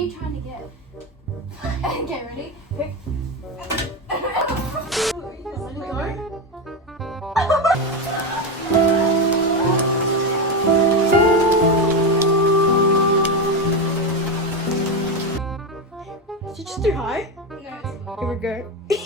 are you trying to get? Okay, ready? Pick. Let it go. Did you just do high? No, it's Here we go.